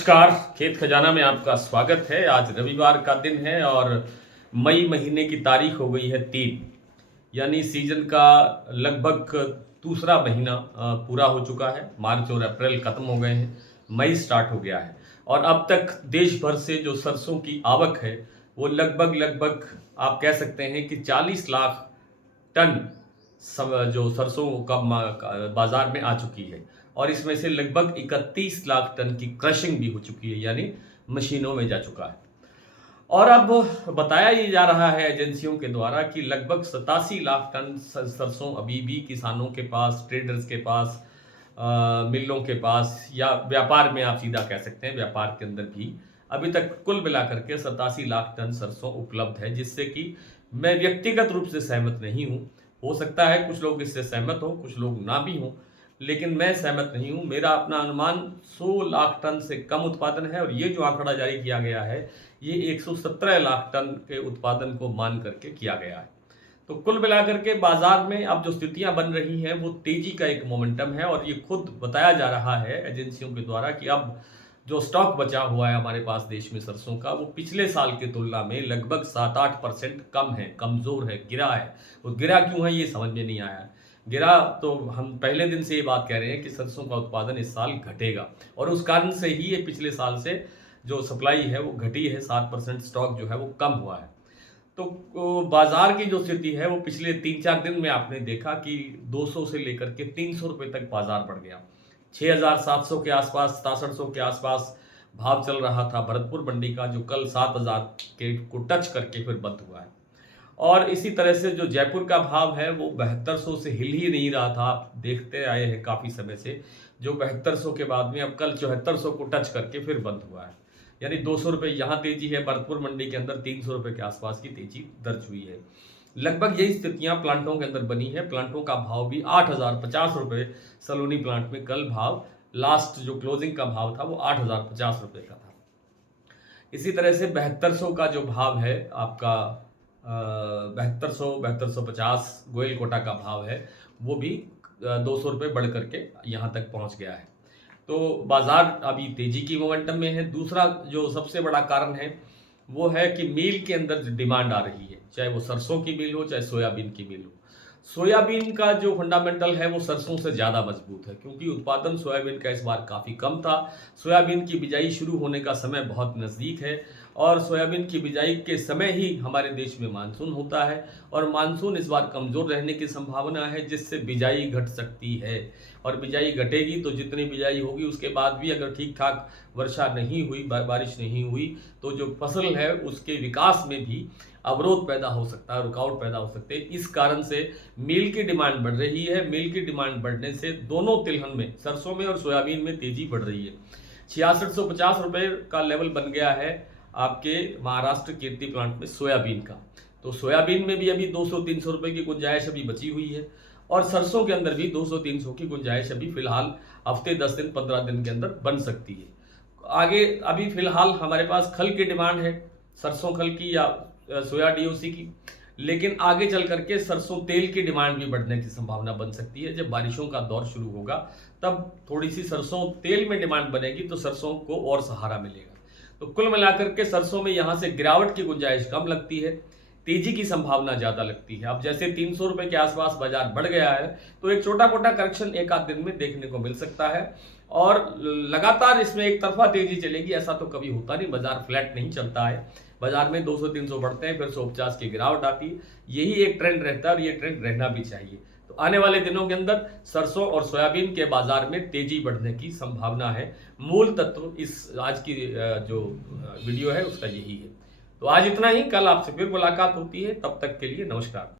नमस्कार, खेत खजाना में आपका स्वागत है। आज रविवार का दिन है और मई महीने की तारीख हो गई है 3, यानी सीजन का लगभग दूसरा महीना पूरा हो चुका है। मार्च और अप्रैल खत्म हो गए हैं, मई स्टार्ट हो गया है और अब तक देश भर से जो सरसों की आवक है वो लगभग आप कह सकते हैं कि 40 लाख टन जो सरसों का बाजार में आ चुकी है और इसमें से लगभग 31 लाख टन की क्रशिंग भी हो चुकी है, यानी मशीनों में जा चुका है। और अब बताया ये जा रहा है एजेंसियों के द्वारा कि लगभग 87 लाख टन सरसों अभी भी किसानों के पास, ट्रेडर्स के पास, मिलों के पास या व्यापार में आप सीधा कह सकते हैं, व्यापार के अंदर भी अभी तक कुल मिलाकर के 87 लाख टन सरसों उपलब्ध है, जिससे कि मैं व्यक्तिगत रूप से सहमत नहीं हूँ। हो सकता है कुछ लोग इससे सहमत हों, कुछ लोग ना भी हों, लेकिन मैं सहमत नहीं हूँ। मेरा अपना अनुमान 100 लाख टन से कम उत्पादन है और ये जो आंकड़ा जारी किया गया है ये 117 लाख टन के उत्पादन को मान करके किया गया है। तो कुल मिलाकर के बाजार में अब जो स्थितियां बन रही हैं वो तेजी का एक मोमेंटम है और ये खुद बताया जा रहा है एजेंसियों के द्वारा कि अब जो स्टॉक बचा हुआ है हमारे पास देश में सरसों का, वो पिछले साल की तुलना में लगभग 7-8% कम है, कमजोर है, गिरा है। वो गिरा क्यों है ये समझ में नहीं आया। गिरा तो हम पहले दिन से ये बात कह रहे हैं कि सरसों का उत्पादन इस साल घटेगा और उस कारण से ही ये पिछले साल से जो सप्लाई है वो घटी है, 7% स्टॉक जो है वो कम हुआ है। तो बाजार की जो स्थिति है वो पिछले 3-4 दिन में आपने देखा कि 200 से लेकर के 300 रुपए तक बाजार बढ़ गया। 6,700 के आसपास, 6700 के आसपास भाव चल रहा था भरतपुर मंडी का, जो कल 7,000 के को टच करके फिर बंद हुआ है। और इसी तरह से जो जयपुर का भाव है वो 7200 से हिल ही नहीं रहा था, आप देखते आए हैं काफ़ी समय से, जो 7200 के बाद में अब कल 7400 को टच करके फिर बंद हुआ है। यानी 200 रुपये यहाँ तेजी है, भरतपुर मंडी के अंदर 300 रुपये के आसपास की तेजी दर्ज हुई है। लगभग यही स्थितियां प्लांटों के अंदर बनी है। प्लांटों का भाव भी 8,050 रुपये, सलोनी प्लांट में कल भाव, लास्ट जो क्लोजिंग का भाव था वो 8,050 रुपये का था। इसी तरह से 7200 का जो भाव है आपका, 7250 गोयल कोटा का भाव है, वो भी 200 रुपये बढ़ करके यहाँ तक पहुँच गया है। तो बाजार अभी तेजी की मोमेंटम में है। दूसरा जो सबसे बड़ा कारण है वो है कि मील के अंदर डिमांड आ रही है, चाहे वो सरसों की मील हो चाहे सोयाबीन की मील हो। सोयाबीन का जो फंडामेंटल है वो सरसों से ज़्यादा मजबूत है, क्योंकि उत्पादन सोयाबीन का इस बार काफ़ी कम था। सोयाबीन की बिजाई शुरू होने का समय बहुत नज़दीक है और सोयाबीन की बिजाई के समय ही हमारे देश में मानसून होता है और मानसून इस बार कमज़ोर रहने की संभावना है, जिससे बिजाई घट सकती है। और बिजाई घटेगी तो जितनी बिजाई होगी उसके बाद भी अगर ठीक ठाक वर्षा नहीं हुई, बारिश नहीं हुई, तो जो फसल है उसके विकास में भी अवरोध पैदा हो सकता है, रुकावट पैदा हो सकते हैं। इस कारण से मील की डिमांड बढ़ रही है। मील की डिमांड बढ़ने से दोनों तिलहन में, सरसों में और सोयाबीन में तेजी बढ़ रही है। 6650 रुपये का लेवल बन गया है आपके महाराष्ट्र कीर्ति प्लांट में सोयाबीन का। तो सोयाबीन में भी अभी 200-300 रुपये की गुंजाइश अभी बची हुई है और सरसों के अंदर भी 200-300 की गुंजाइश अभी फिलहाल हफ्ते 10 दिन 15 दिन के अंदर बन सकती है। आगे अभी फिलहाल हमारे पास खल की डिमांड है, सरसों खल की या सोया डीओसी की, लेकिन आगे चल करके सरसों तेल की डिमांड भी बढ़ने की संभावना बन सकती है। जब बारिशों का दौर शुरू होगा तब थोड़ी सी सरसों तेल में डिमांड बनेगी तो सरसों को और सहारा मिलेगा। तो कुल मिलाकर के सरसों में यहाँ से गिरावट की गुंजाइश कम लगती है, तेजी की संभावना ज़्यादा लगती है। अब जैसे 300 रुपये के आसपास बाजार बढ़ गया है तो एक छोटा मोटा करेक्शन एक आध दिन में देखने को मिल सकता है और लगातार इसमें एक तरफा तेजी चलेगी ऐसा तो कभी होता नहीं। बाजार फ्लैट नहीं चलता है, बाजार में 200-300 बढ़ते हैं, फिर 150 की गिरावट आती है। यही एक ट्रेंड रहता है और ये ट्रेंड रहना भी चाहिए। तो आने वाले दिनों के अंदर सरसों और सोयाबीन के बाजार में तेजी बढ़ने की संभावना है। मूल तत्व इस आज की जो वीडियो है उसका यही है। तो आज इतना ही, कल आपसे फिर मुलाकात होती है, तब तक के लिए नमस्कार।